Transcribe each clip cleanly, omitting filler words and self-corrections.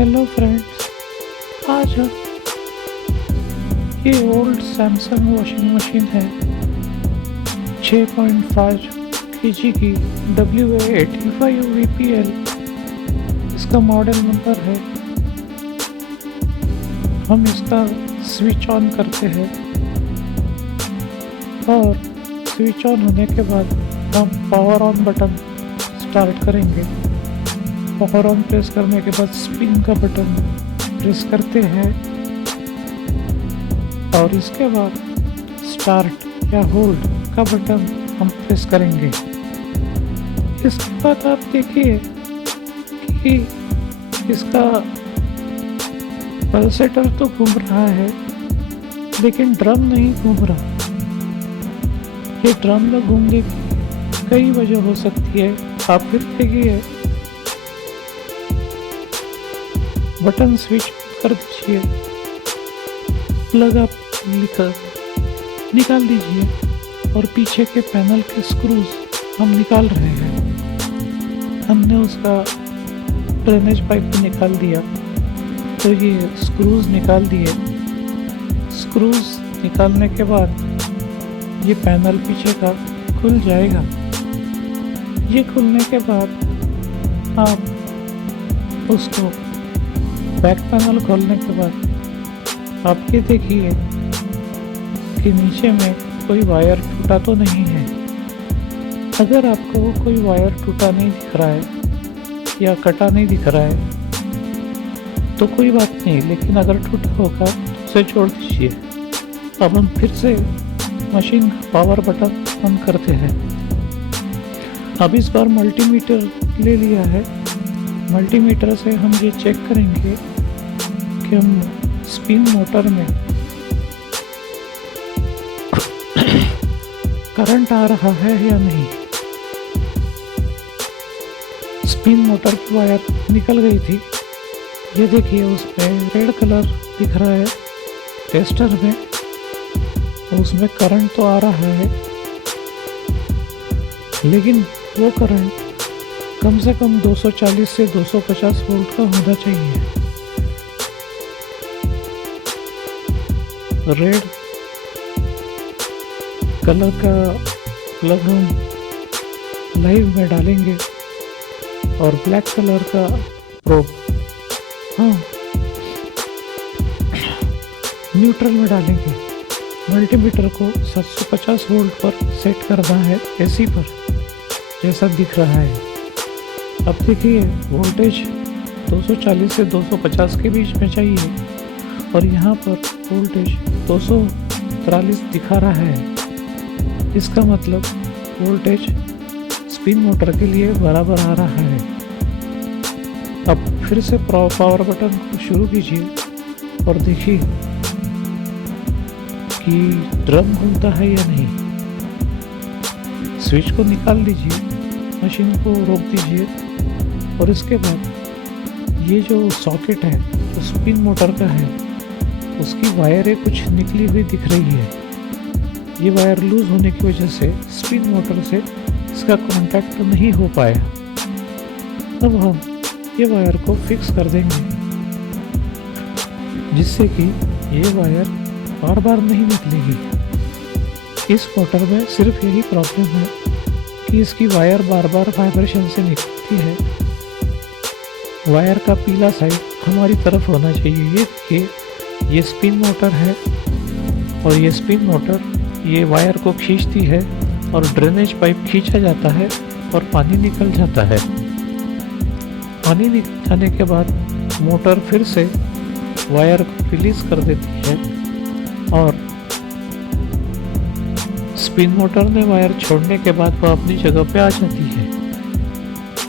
Hello friends, आज हम ये ओल्ड सैमसंग वॉशिंग मशीन है 6.5 kg की WA85 VPL, इसका मॉडल नंबर है। हम इसका स्विच ऑन करते हैं और स्विच ऑन होने के बाद हम पावर ऑन बटन स्टार्ट करेंगे। पावर ऑन प्रेस करने के बाद स्पिन का बटन प्रेस करते हैं और इसके बाद स्टार्ट या होल्ड का बटन हम प्रेस करेंगे। इसके बाद आप देखिए कि इसका पल्सेटर तो घूम रहा है लेकिन ड्रम नहीं घूम रहा। ये ड्रम में घूमने की कई वजह हो सकती है। आप फिर देखिए, बटन स्विच कर दीजिए, प्लग आप निकाल दीजिए और पीछे के पैनल के स्क्रूज हम निकाल रहे हैं। हमने उसका ड्रेनेज पाइप भी निकाल दिया, तो ये स्क्रूज निकाल दिए। स्क्रूज निकालने के बाद ये पैनल पीछे का खुल जाएगा। ये खुलने के बाद आप उसको बैक पैनल खोलने के बाद आप ये देखिए कि नीचे में कोई वायर टूटा तो नहीं है। अगर आपको कोई वायर टूटा नहीं दिख रहा है या कटा नहीं दिख रहा है तो कोई बात नहीं, लेकिन अगर टूटा होगा तो उसे छोड़ दीजिए। अब हम फिर से मशीन का पावर बटन ऑन करते हैं। अब इस बार मल्टीमीटर ले लिया है। मल्टीमीटर से हम ये चेक करेंगे कि हम स्पिन मोटर में करंट आ रहा है या नहीं। स्पिन मोटर की वायर निकल गई थी। ये देखिए, उसमें रेड कलर दिख रहा है टेस्टर में, उसमें करंट तो आ रहा है लेकिन वो करंट कम से कम 240 से 250 वोल्ट का होना चाहिए। रेड कलर का प्लग हम लाइव में डालेंगे और ब्लैक कलर का प्रोब न्यूट्रल में डालेंगे। मल्टीमीटर को 750 वोल्ट पर सेट करना है, एसी पर, जैसा दिख रहा है। अब देखिए, वोल्टेज 240 से 250 के बीच में चाहिए और यहाँ पर वोल्टेज 243 दिखा रहा है। इसका मतलब वोल्टेज स्पिन मोटर के लिए बराबर आ रहा है। अब फिर से पावर बटन को शुरू कीजिए और देखिए कि ड्रम घूमता है या नहीं। स्विच को निकाल दीजिए, मशीन को रोक दीजिए और इसके बाद ये जो सॉकेट है जो स्पिन मोटर का है उसकी वायरें कुछ निकली हुई दिख रही है। ये वायर लूज होने की वजह से स्पिन मोटर से इसका कांटेक्ट नहीं हो पाया। अब हम ये वायर को फिक्स कर देंगे जिससे कि ये वायर बार बार नहीं निकलेगी। इस मोटर में सिर्फ यही प्रॉब्लम है कि इसकी वायर बार बार वाइब्रेशन से निकलती है। वायर का पीला साइड हमारी तरफ होना चाहिए। ये देखिए, ये स्पिन मोटर है और ये स्पिन मोटर ये वायर को खींचती है और ड्रेनेज पाइप खींचा जाता है और पानी निकल जाता है। पानी निकल जाने के बाद मोटर फिर से वायर को रिलीज कर देती है और स्पिन मोटर ने वायर छोड़ने के बाद वह अपनी जगह पे आ जाती है।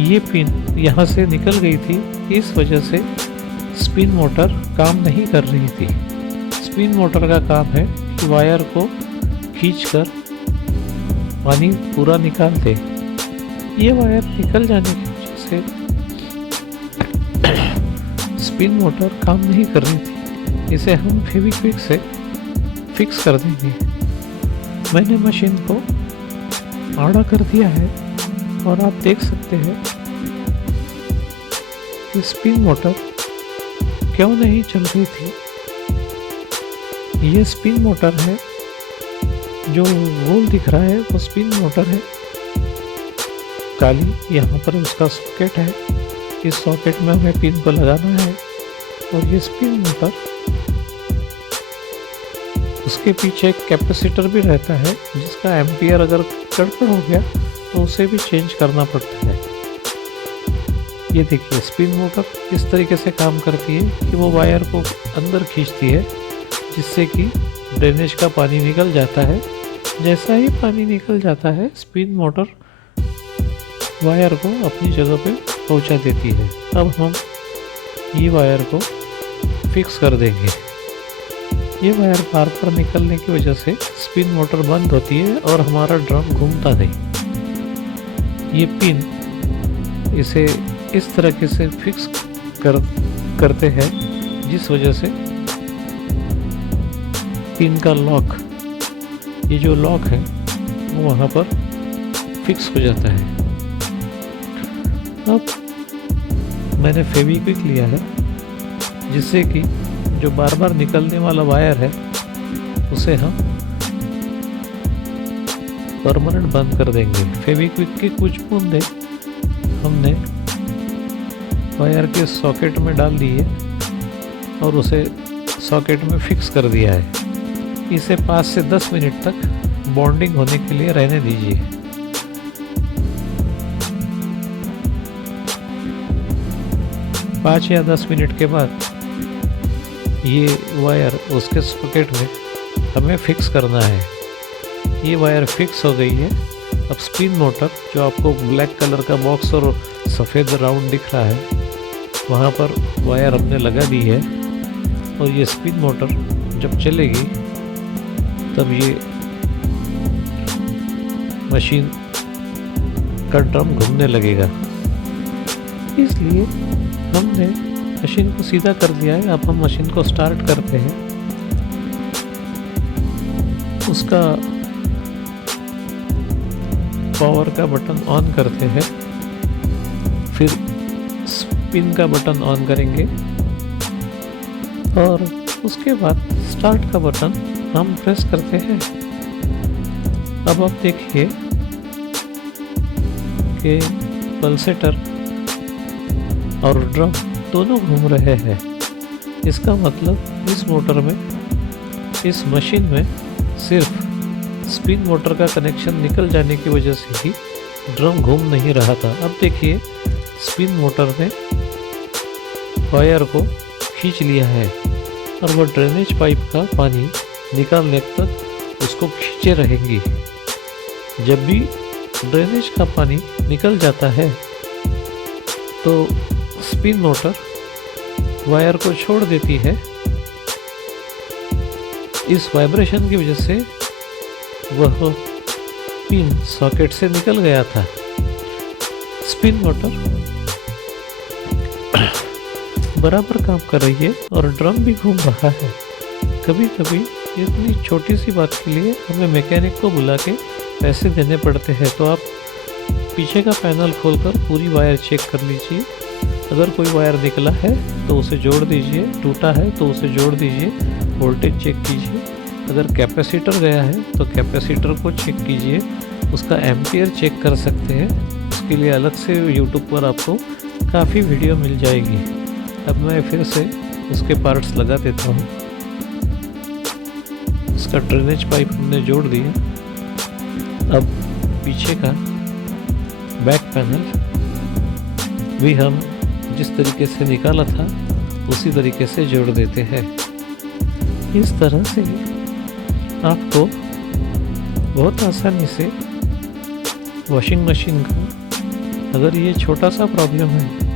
ये पिन यहाँ से निकल गई थी, इस वजह से स्पिन मोटर काम नहीं कर रही थी। स्पिन मोटर का काम है कि वायर को खींचकर पानी पूरा निकाल दे। ये वायर निकल जाने की वजह से स्पिन मोटर काम नहीं कर रही थी। इसे हम फेविक्विक से फिक्स कर देंगे। मैंने मशीन को आड़ा कर दिया है और आप देख सकते हैं कि स्पिन मोटर क्यों नहीं चल रही थी? ये स्पिन मोटर है, जो गोल दिख रहा है वो स्पिन मोटर है। काली यहाँ पर उसका सॉकेट है, इस सॉकेट में हमें पिन को लगाना है। और ये स्पिन मोटर, उसके पीछे एक कैपेसिटर भी रहता है जिसका एम्पियर अगर गड़बड़ हो गया तो उसे भी चेंज करना पड़ता है। ये देखिए स्पिन मोटर इस तरीके से काम करती है कि वो वायर को अंदर खींचती है, जिससे कि ड्रेनेज का पानी निकल जाता है। जैसा ही पानी निकल जाता है, स्पिन मोटर वायर को अपनी जगह पे पहुंचा देती है। अब हम ये वायर को फिक्स कर देंगे। ये वायर बार बार निकलने की वजह से स्पिन मोटर बंद होती है और हमारा ड्रम घूमता नहीं। ये पिन इसे इस तरीके से फिक्स करते हैं, जिस वजह से पिन का लॉक, ये जो लॉक है वो वहाँ पर फिक्स हो जाता है। अब मैंने फेविक्विक लिया है, जिससे कि जो बार बार निकलने वाला वायर है उसे हम परमानेंट बंद कर देंगे। फेविक्विक के कुछ बूंदे हमने वायर के सॉकेट में डाल दिए और उसे सॉकेट में फिक्स कर दिया है। इसे 5 से 10 मिनट तक बॉन्डिंग होने के लिए रहने दीजिए। पाँच या 10 मिनट के बाद ये वायर उसके सॉकेट में हमें फिक्स करना है। ये वायर फिक्स हो गई है। अब स्पिन मोटर, जो आपको ब्लैक कलर का बॉक्स और सफ़ेद राउंड दिख रहा है, वहाँ पर वायर हमने लगा दी है। और ये स्पिन मोटर जब चलेगी तब ये मशीन का ड्रम घूमने लगेगा। इसलिए हमने मशीन को सीधा कर दिया है। अब हम मशीन को स्टार्ट करते हैं। उसका पावर का बटन ऑन करते हैं, फिर स्पिन का बटन ऑन करेंगे और उसके बाद स्टार्ट का बटन हम प्रेस करते हैं। अब आप देखिए कि पल्सेटर और ड्रम दोनों घूम रहे हैं। इसका मतलब इस मोटर में, इस मशीन में सिर्फ स्पिन मोटर का कनेक्शन निकल जाने की वजह से ही ड्रम घूम नहीं रहा था। अब देखिए स्पिन मोटर ने वायर को खींच लिया है और वह ड्रेनेज पाइप का पानी निकालने तक उसको खींचे रहेंगी। जब भी ड्रेनेज का पानी निकल जाता है तो स्पिन मोटर वायर को छोड़ देती है। इस वाइब्रेशन की वजह से वह पिन सॉकेट से निकल गया था। स्पिन मोटर बराबर काम कर रही है और ड्रम भी घूम रहा है। कभी कभी इतनी छोटी सी बात के लिए हमें मैकेनिक को बुला के पैसे देने पड़ते हैं। तो आप पीछे का पैनल खोलकर पूरी वायर चेक कर लीजिए। अगर कोई वायर निकला है तो उसे जोड़ दीजिए, टूटा है तो उसे जोड़ दीजिए, वोल्टेज चेक कीजिए। अगर कैपेसिटर गया है तो कैपेसिटर को चेक कीजिए, उसका एम्पियर चेक कर सकते हैं। उसके लिए अलग से यूट्यूब पर आपको काफ़ी वीडियो मिल जाएगी। अब मैं फिर से उसके पार्ट्स लगा देता हूँ। उसका ड्रेनेज पाइप हमने जोड़ दिया। अब पीछे का बैक पैनल भी हम जिस तरीके से निकाला था उसी तरीके से जोड़ देते हैं। इस तरह से आपको बहुत आसानी से वॉशिंग मशीन का, अगर ये छोटा सा प्रॉब्लम है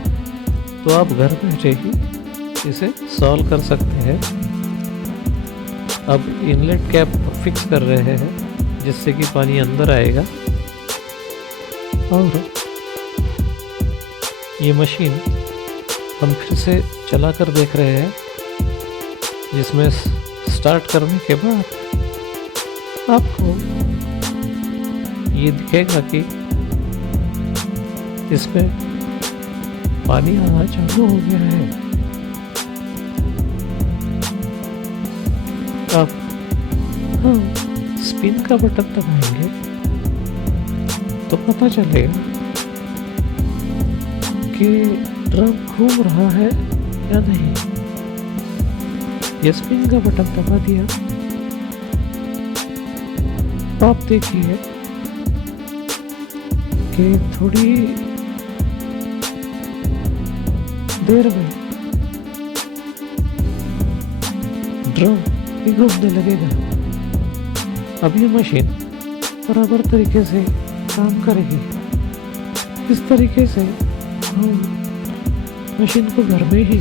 तो आप घर बैठे ही इसे सॉल्व कर सकते हैं। अब इनलेट कैप फिक्स कर रहे हैं जिससे कि पानी अंदर आएगा। और ये मशीन हम फिर से चला कर देख रहे हैं, जिसमें स्टार्ट करने के बाद आपको ये दिखेगा कि इसमें पानी आना चालू हो गया है। हाँ, स्पिन का बटन दबाएंगे तो पता चलेगा कि ड्रम घूम रहा है या नहीं। ये स्पिन का बटन दबा दिया, तो आप देखिए कि थोड़ी देर में ड्रम भी घूमने लगेगा। अब ये मशीन बराबर तरीके से काम करेगी। इस तरीके से हम मशीन को घर में ही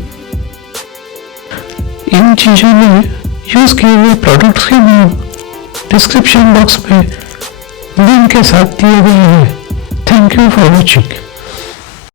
इन चीज़ों में यूज़ किए हुए प्रोडक्ट्स के नाम डिस्क्रिप्शन बॉक्स में लिंक के साथ दिए गए हैं। Thank you for watching.